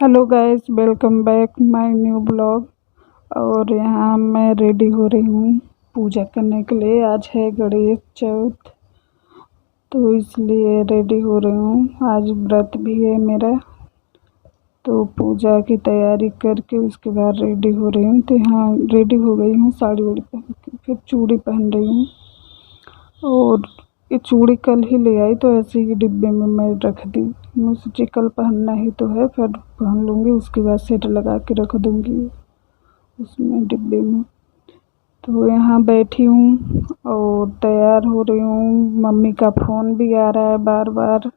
Hello guys, welcome back my new blog. और यहाँ मैं रेडी हो रही हूँ पूजा करने के लिए। आज है गणेश चौथ, तो इसलिए रेडी हो रही हूँ। आज व्रत भी है मेरा, तो पूजा की तैयारी करके उसके बाद रेडी हो रही हूँ। तो यहाँ रेडी हो गई हूँ, साड़ी वाड़ी पहन के, फिर चूड़ी पहन रही हूँ। और ये चूड़ी कल ही ले आई, तो ऐसे ही डिब्बे में मैं रख दी। मैं सोची कल पहनना ही तो है, फिर पहन लूँगी, उसके बाद सेट लगा के रख दूँगी उसमें डिब्बे में। तो यहाँ बैठी हूँ और तैयार हो रही हूँ। मम्मी का फ़ोन भी आ रहा है बार बार,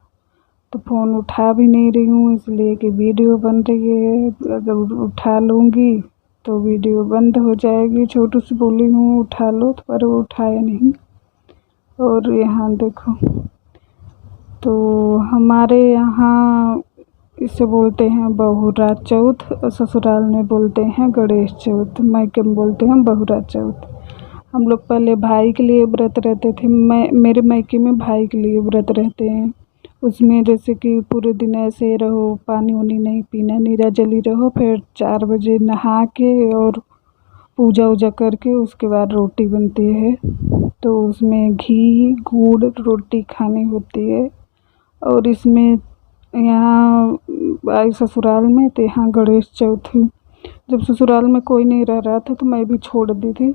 तो फ़ोन उठा भी नहीं रही हूँ, इसलिए कि वीडियो बन रही है। अगर उठा लूँगी तो वीडियो बंद हो जाएगी। छोटू से बोली हूँ उठा लो, तो पर वो उठाया नहीं। और यहाँ देखो, तो हमारे यहाँ इसे बोलते हैं बहुरा चौथ, और ससुराल में बोलते हैं गणेश चौथ, मायके में बोलते हैं बहुरा चौथ। हम लोग पहले भाई के लिए व्रत रहते थे। मेरे मायके में भाई के लिए व्रत रहते हैं। उसमें जैसे कि पूरे दिन ऐसे रहो, पानी वानी नहीं पीना, निर्जली रहो, फिर 4 बजे नहा के और पूजा वूजा करके उसके बाद रोटी बनती है। तो उसमें घी गुड़ रोटी खानी होती है। और इसमें यहाँ आई ससुराल में, तो यहाँ गणेश चौथ, जब ससुराल में कोई नहीं रह रहा था तो मैं भी छोड़ दी थी।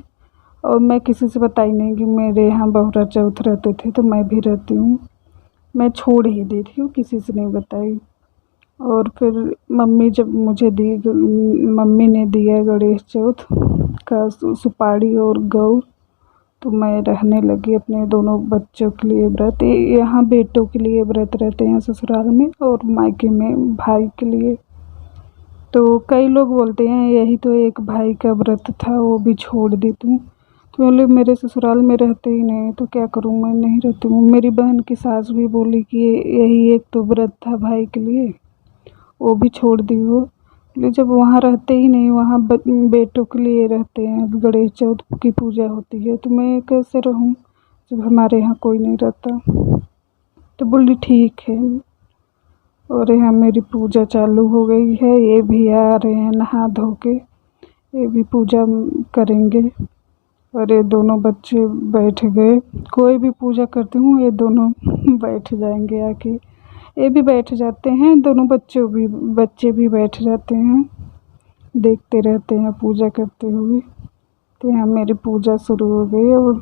और मैं किसी से बताई नहीं कि मेरे यहाँ बहुरा चौथ रहते थे, तो मैं भी रहती हूँ। मैं छोड़ ही दी थी, किसी से नहीं बताई। और फिर मम्मी जब मुझे दी, मम्मी ने दिया गणेश चौथ का सुपारी और गौ, तो मैं रहने लगी अपने दोनों बच्चों के लिए व्रत। यहाँ बेटों के लिए व्रत रहते हैं ससुराल में, और मायके में भाई के लिए। तो कई लोग बोलते हैं यही तो एक भाई का व्रत था, वो भी छोड़ दी तू। तो बोले मेरे ससुराल में रहते ही नहीं, तो क्या करूँ, मैं नहीं रहती हूँ। मेरी बहन की सास भी बोली कि यही एक तो व्रत था भाई के लिए, वो भी छोड़ दी वो। बोले जब वहाँ रहते ही नहीं, वहाँ बेटों के लिए रहते हैं, गणेश चौथ की पूजा होती है, तो मैं कैसे रहूँ जब हमारे यहाँ कोई नहीं रहता। तो बोली ठीक है। और यहाँ मेरी पूजा चालू हो गई है, ये भी आ रहे हैं नहा धो के, ये भी पूजा करेंगे। और ये दोनों बच्चे बैठ गए। कोई भी पूजा करती हूँ ये दोनों बैठ जाएंगे आके, ये भी बैठ जाते हैं, दोनों बच्चे भी बैठ जाते हैं, देखते रहते हैं पूजा करते हुए। तो यहाँ मेरी पूजा शुरू हो गई। और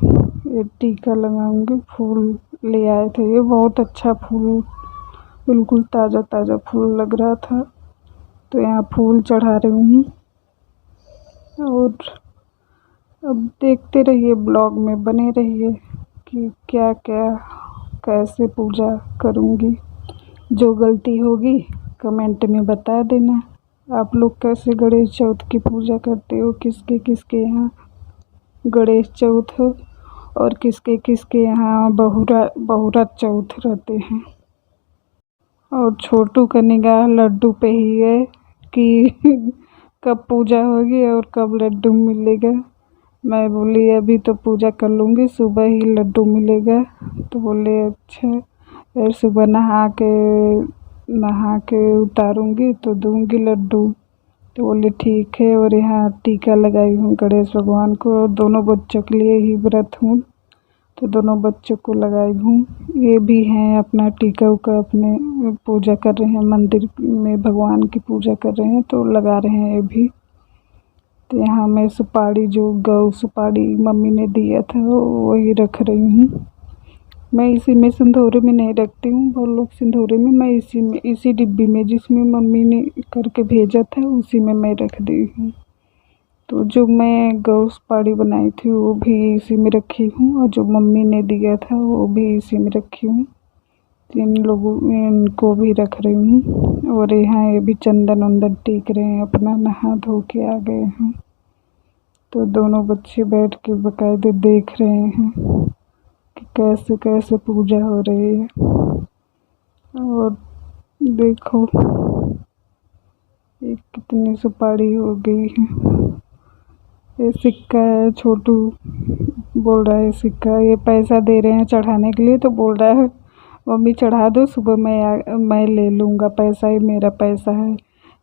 ये टीका लगाऊंगी, फूल ले आए थे, ये बहुत अच्छा फूल, बिल्कुल ताज़ा ताज़ा फूल लग रहा था। तो यहाँ फूल चढ़ा रही हूँ। और अब देखते रहिए, ब्लॉग में बने रहिए कि क्या क्या कैसे पूजा करूँगी। जो गलती होगी कमेंट में बता देना। आप लोग कैसे गणेश चौथ की पूजा करते हो, किसके किसके यहाँ गणेश चौथ हो, और किसके किसके यहाँ बहुरा बहुरा चौथ रहते हैं। और छोटू का निगाह लड्डू पे ही है कि कब पूजा होगी और कब लड्डू मिलेगा। मैं बोली अभी तो पूजा कर लूँगी, सुबह ही लड्डू मिलेगा। तो बोले अच्छा। फिर सुबह नहा के उतारूँगी तो दूँगी लड्डू। तो बोले ठीक है। और यहाँ टीका लगाई हूँ गणेश भगवान को, और दोनों बच्चों के लिए ही व्रत हूँ, तो दोनों बच्चों को लगाई हूँ। ये भी हैं अपना टीका उका, अपने पूजा कर रहे हैं, मंदिर में भगवान की पूजा कर रहे हैं, तो लगा रहे हैं ये भी। तो यहाँ मैं सुपारी, जो गौ सुपारी मम्मी ने दिया था, वही रख रही हूँ। मैं इसी में सिंदूरी में नहीं रखती हूँ, बहुत लोग सिंदूरी में, मैं इसी डिब्बी में जिसमें मम्मी ने करके भेजा था उसी में मैं रख दी हूँ। तो जो मैं गौ सुपारी बनाई थी वो भी इसी में रखी हूँ, और जो मम्मी ने दिया था वो भी इसी में रखी हूँ। इन लोगों इनको भी रख रही हूँ। और यहाँ ये भी चंदन वंदन टीक रहे हैं, अपना नहा धो के आ गए हैं। तो दोनों बच्चे बैठ के बाकायदे देख रहे हैं कि कैसे कैसे पूजा हो रही है। और देखो ये कितनी सुपारी हो गई है। ये सिक्का है, छोटू बोल रहा है सिक्का, ये पैसा दे रहे हैं चढ़ाने के लिए, तो बोल रहा है मम्मी चढ़ा दो, सुबह मैं ले लूँगा, पैसा ही मेरा पैसा है।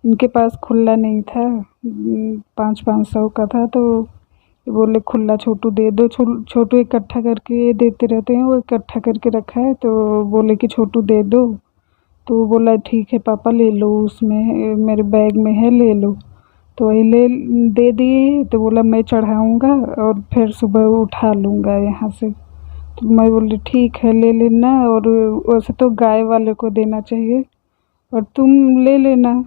इनके पास खुला नहीं था, 500 का था, तो बोले खुला छोटू दे दो। छोटू इकट्ठा करके देते रहते हैं, वो इकट्ठा करके रखा है, तो बोले कि छोटू दे दो। तो वो बोला ठीक है पापा ले लो, उसमें मेरे बैग में है, ले लो। तो वही ले दे दिए। तो बोला मैं चढ़ाऊँगा और फिर सुबह उठा लूँगा यहाँ से। तो मैं बोली ठीक है ले लेना, और वैसे तो गाय वाले को देना चाहिए, और तुम ले लेना।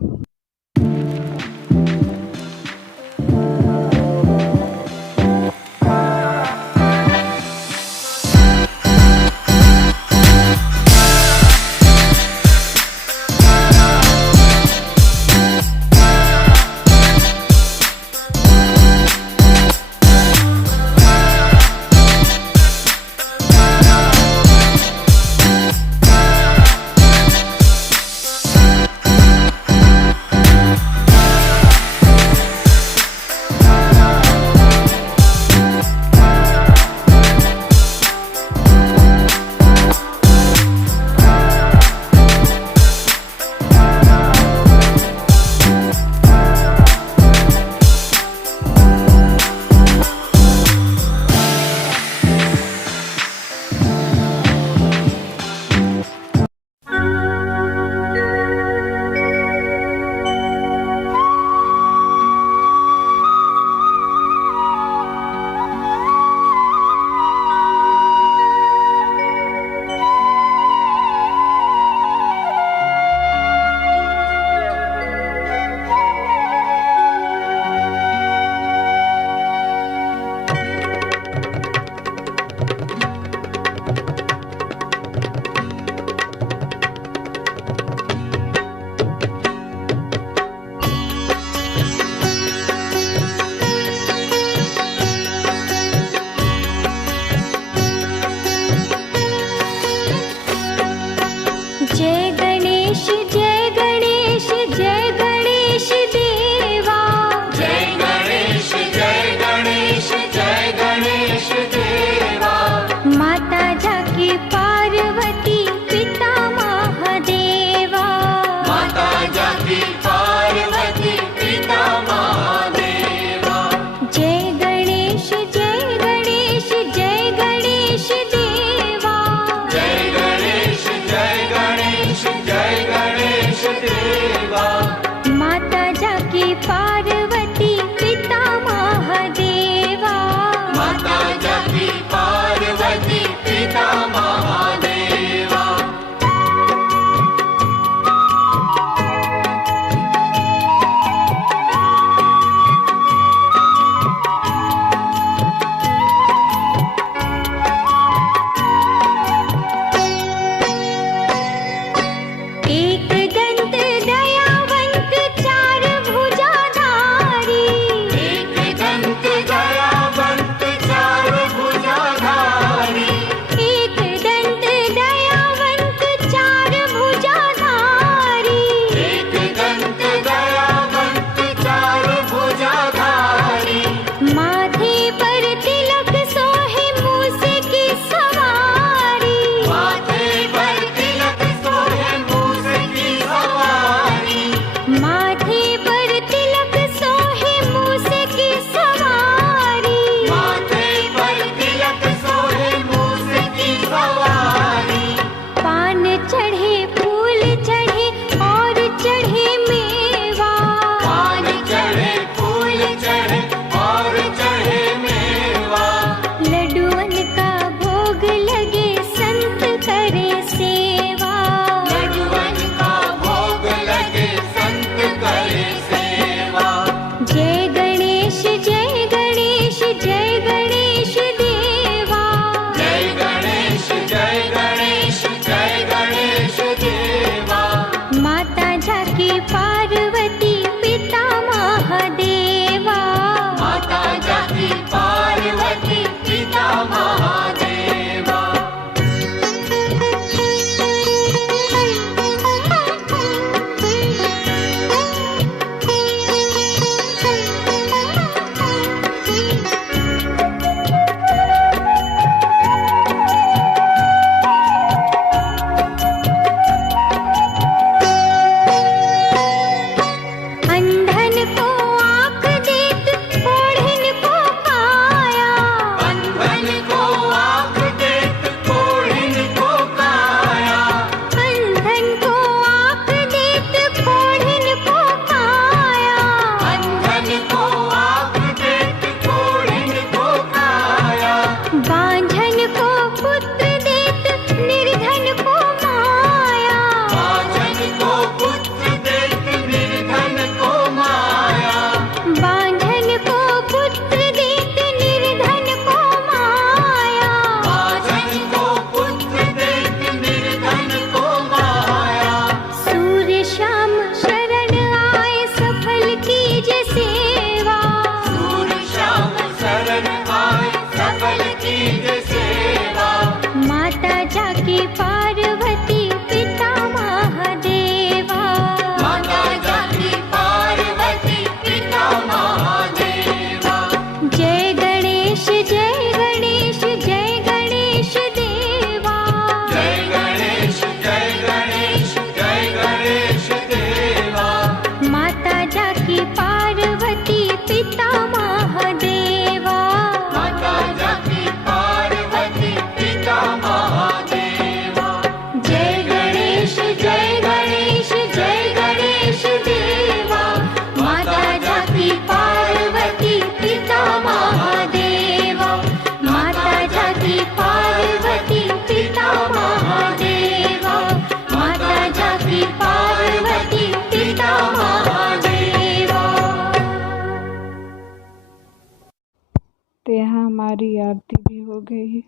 आरती भी हो गई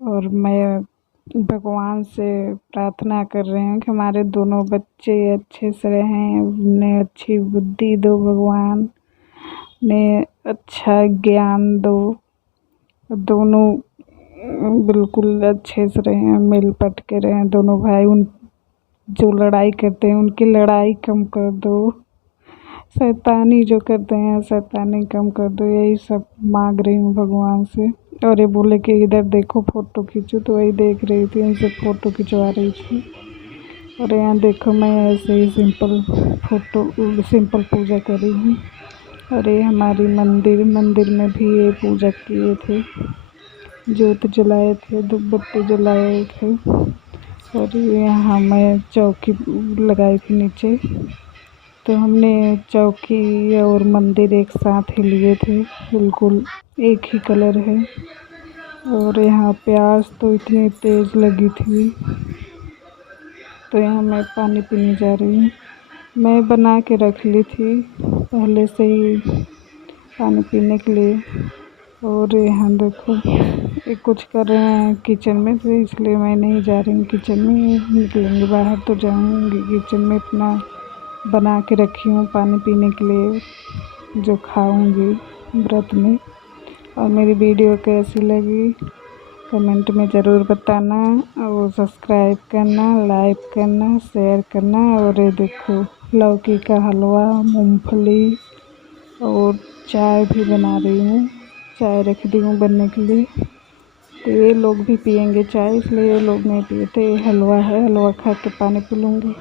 और मैं भगवान से प्रार्थना कर रही हूँ कि हमारे दोनों बच्चे अच्छे से रहें, उन्हें अच्छी बुद्धि दो, भगवान ने अच्छा ज्ञान दो, दोनों बिल्कुल अच्छे से रहें, मिल पट के रहें दोनों भाई। उन जो लड़ाई करते हैं उनकी लड़ाई कम कर दो, शैतानी जो करते हैं शैतानी कम कर दो, यही सब मांग रही हूँ भगवान से। और ये बोले कि इधर देखो फ़ोटो खींचो, तो वही देख रही थी, उनसे फ़ोटो खिंचवा रही थी। और यहाँ देखो मैं ऐसे ही सिंपल पूजा करी हूँ। और ये हमारी मंदिर में भी ये पूजा किए थे, जोत जलाए थे, धूपबत्ती जलाए थे। और यहाँ मैं चौकी लगाई थी नीचे, तो हमने चौकी और मंदिर एक साथ ही लिए थे, बिल्कुल एक ही कलर है। और यहाँ प्यास तो इतनी तेज़ लगी थी, तो यहाँ मैं पानी पीने जा रही हूँ। मैं बना के रख ली थी पहले से ही पानी पीने के लिए। और यहाँ देखो ये कुछ कर रहे हैं किचन में, तो इसलिए मैं नहीं जा रही हूँ किचन में, निकलेंगे बाहर तो जाऊँगी। किचन में इतना बना के रखी हूँ पानी पीने के लिए, जो खाऊँगी व्रत में। और मेरी वीडियो कैसी लगी कमेंट में ज़रूर बताना, और सब्सक्राइब करना, लाइक करना, शेयर करना। और ये देखो लौकी का हलवा, मूंगफली और चाय भी बना रही हूँ, चाय रख दी हूँ बनने के लिए। तो ये लोग भी पियेंगे चाय, इसलिए ये लोग नहीं पिए थे। हलवा है, हलवा खा के पानी पी लूँगी।